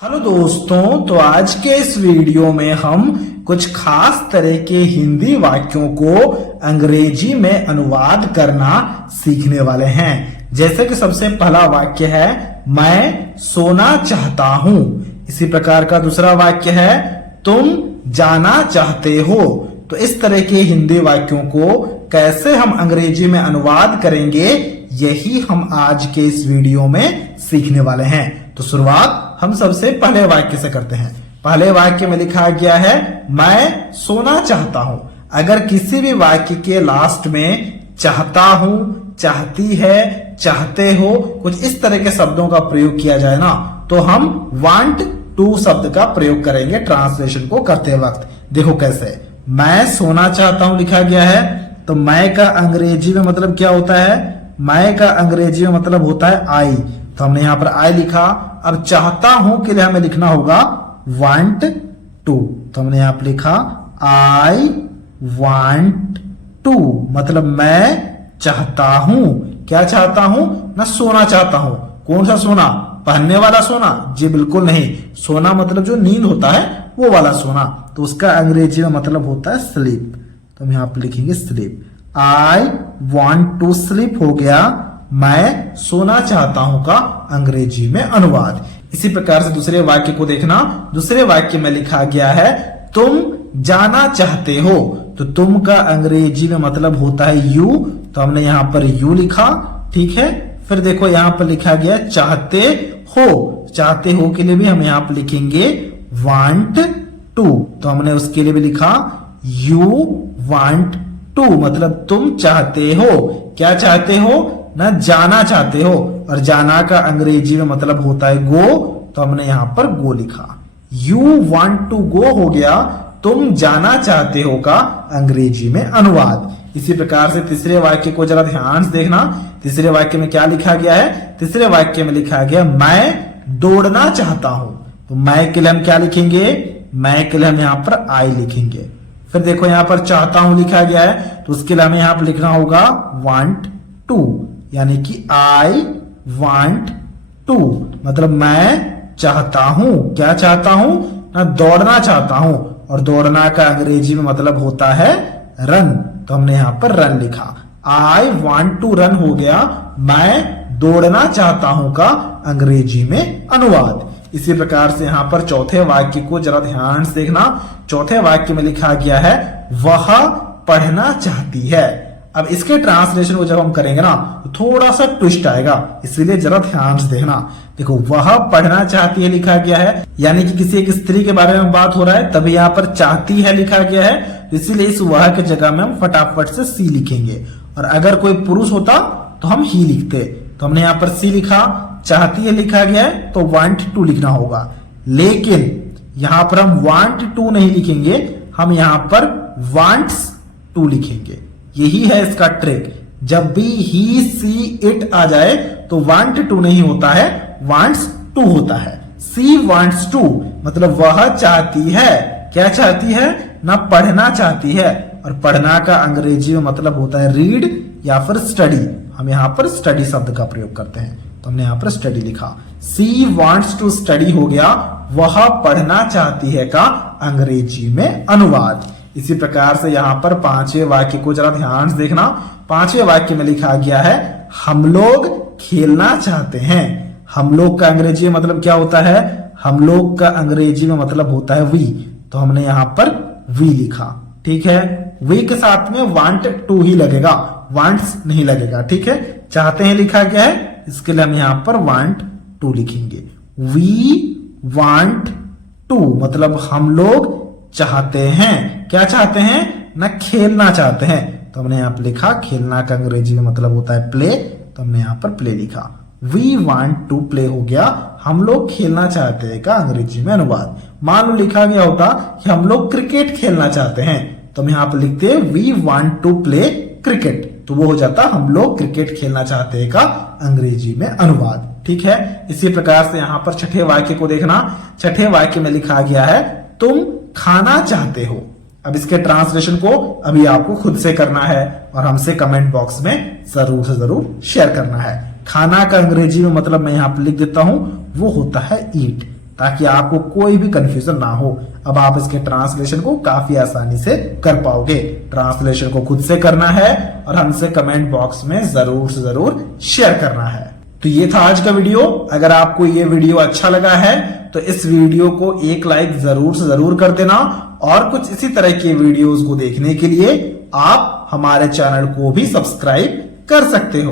Hello दोस्तों, तो आज के इस वीडियो में हम कुछ खास तरह के हिंदी वाक्यों को अंग्रेजी में अनुवाद करना सीखने वाले हैं। जैसे कि सबसे पहला वाक्य है मैं सोना चाहता हूं। इसी प्रकार का दूसरा वाक्य है तुम जाना चाहते हो। तो इस तरह के हिंदी वाक्यों को कैसे हम अंग्रेजी में अनुवाद करेंगे, यही हम आज के इस वीडियो में सीखने वाले हैं। तो शुरुआत हम सबसे पहले वाक्य से करते हैं। पहले वाक्य में लिखा गया है मैं सोना चाहता हूं। अगर किसी भी वाक्य के लास्ट में चाहता हूं, चाहती है, चाहते हो, कुछ इस तरह के शब्दों का प्रयोग किया जाए ना, तो हम वांट टू शब्द का प्रयोग करेंगे ट्रांसलेशन को करते वक्त। देखो कैसे, मैं सोना चाहता हूं लिखा गया है, तो मैं का अंग्रेजी में मतलब क्या होता है? मैं का अंग्रेजी में मतलब होता है आई। तो हमने यहां पर आई लिखा। अब चाहता हूं के लिए हमें लिखना होगा वांट टू। तो हमने यहां पर लिखा आई वांट टू, मतलब मैं चाहता हूं। क्या चाहता हूं ना? सोना चाहता हूं। कौन सा सोना? पहनने वाला सोना? जी बिल्कुल नहीं। सोना मतलब जो नींद होता है वो वाला सोना। तो उसका अंग्रेजी में मतलब होता है स्लीप। तो हम यहां पर लिखेंगे sleep. I want to sleep हो गया मैं सोना चाहता हूं का अंग्रेजी में अनुवाद। इसी प्रकार से दूसरे वाक्य को देखना। दूसरे वाक्य में लिखा गया है तुम जाना चाहते हो। तो तुम का अंग्रेजी में मतलब होता है यू। तो हमने यहां पर यू लिखा, ठीक है। फिर देखो यहां पर लिखा गया चाहते हो। चाहते हो के लिए भी हम यहां पर लिखेंगे वांट टू। तो हमने उसके लिए भी लिखा यू वांट टू, मतलब तुम चाहते हो। क्या चाहते हो ना? जाना चाहते हो। और जाना का अंग्रेजी में मतलब होता है गो। तो हमने यहां पर गो लिखा। यू वांट टू गो हो गया तुम जाना चाहते हो का अंग्रेजी में अनुवाद। इसी प्रकार से तीसरे वाक्य को जरा ध्यान से देखना। तीसरे वाक्य में क्या लिखा गया है? तीसरे वाक्य में लिखा गया मैं दौड़ना चाहता हूं। तो मैं के लिए हम क्या लिखेंगे? मैं के लिए हम यहां पर आई लिखेंगे। फिर देखो यहां पर चाहता हूं लिखा गया है, तो उसके लिए हमें यहां पर लिखना होगा वांट टू, यानी कि आई वांट टू, मतलब मैं चाहता हूं। क्या चाहता हूं ना? दौड़ना चाहता हूं। और दौड़ना का अंग्रेजी में मतलब होता है रन। तो हमने यहां पर रन लिखा। आई वांट टू रन हो गया मैं दौड़ना चाहता हूं का अंग्रेजी में अनुवाद। इसी प्रकार से यहां पर चौथे वाक्य को जरा ध्यान से देखना। चौथे वाक्य में लिखा गया है वह पढ़ना चाहती है। अब इसके ट्रांसलेशन को जब हम करेंगे ना, तो थोड़ा सा ट्विस्ट आएगा, इसलिए जरा ध्यान से देखना। देखो वह पढ़ना चाहती है लिखा गया है, यानी कि किसी एक स्त्री के बारे में बात हो रहा है, तभी यहाँ पर चाहती है लिखा गया है। तो इसीलिए इस वह की जगह में हम फटाफट से सी लिखेंगे। और अगर कोई पुरुष होता तो हम ही लिखते। तो हमने यहाँ पर सी लिखा। चाहती है लिखा गया है तो वांट टू लिखना होगा, लेकिन यहां पर हम वांट टू नहीं लिखेंगे, हम यहां पर वांट्स टू लिखेंगे। यही है इसका ट्रिक। जब भी ही सी इट आ जाए तो वांट टू नहीं होता है, वांट्स टू होता है। सी वांट्स टू मतलब वह चाहती है। क्या चाहती है ना? पढ़ना चाहती है। और पढ़ना का अंग्रेजी में मतलब होता है रीड या फिर स्टडी। हम यहां पर स्टडी शब्द का प्रयोग करते हैं, तो हमने यहां पर स्टडी लिखा। सी वांट्स टू स्टडी हो गया वह पढ़ना चाहती है का अंग्रेजी में अनुवाद। इसी प्रकार से यहां पर पांचवें वाक्य को जरा ध्यान से देखना। पांचवें वाक्य में लिखा गया है हम लोग खेलना चाहते हैं। हम लोग का अंग्रेजी में मतलब क्या होता है? हम लोग का अंग्रेजी में मतलब होता है वी। तो हमने यहां पर वी लिखा, ठीक है। वी के साथ में वांट टू ही लगेगा, वांट्स नहीं लगेगा, ठीक है। चाहते हैं लिखा गया है, इसके लिए हम यहां पर वांट टू लिखेंगे। वी वांट टू मतलब हम लोग चाहते हैं। क्या चाहते हैं ना? खेलना चाहते हैं। तो हमने यहां पर लिखा खेलना का अंग्रेजी में मतलब होता है प्ले। तो हमने यहां पर प्ले लिखा। वी वांट टू प्ले हो गया हम लोग खेलना चाहते हैं का अंग्रेजी में अनुवाद। मान लो लिखा गया होता कि हम लोग क्रिकेट खेलना चाहते हैं, तो हम यहां पर लिखते we want to play cricket. तो वो हो जाता हम लोग क्रिकेट खेलना चाहते हैं का अंग्रेजी में अनुवाद, ठीक है। इसी प्रकार से यहां पर छठे वाक्य को देखना। छठे वाक्य में लिखा गया है तुम खाना चाहते हो। अब इसके ट्रांसलेशन को अभी आपको खुद से करना है और हमसे कमेंट बॉक्स में जरूर से जरूर शेयर करना है। खाना का अंग्रेजी में मतलब मैं यहां पर लिख देता हूं, वो होता है ईट। ताकि आपको कोई भी कंफ्यूजन ना हो। अब आप इसके ट्रांसलेशन को काफी आसानी से कर पाओगे। ट्रांसलेशन को खुद से करना है और हमसे कमेंट बॉक्स में जरूर से जरूर शेयर करना है। तो ये था आज का वीडियो। अगर आपको ये वीडियो अच्छा लगा है तो इस वीडियो को एक लाइक जरूर से जरूर कर देना, और कुछ इसी तरह के वीडियोस को देखने के लिए आप हमारे चैनल को भी सब्सक्राइब कर सकते हो।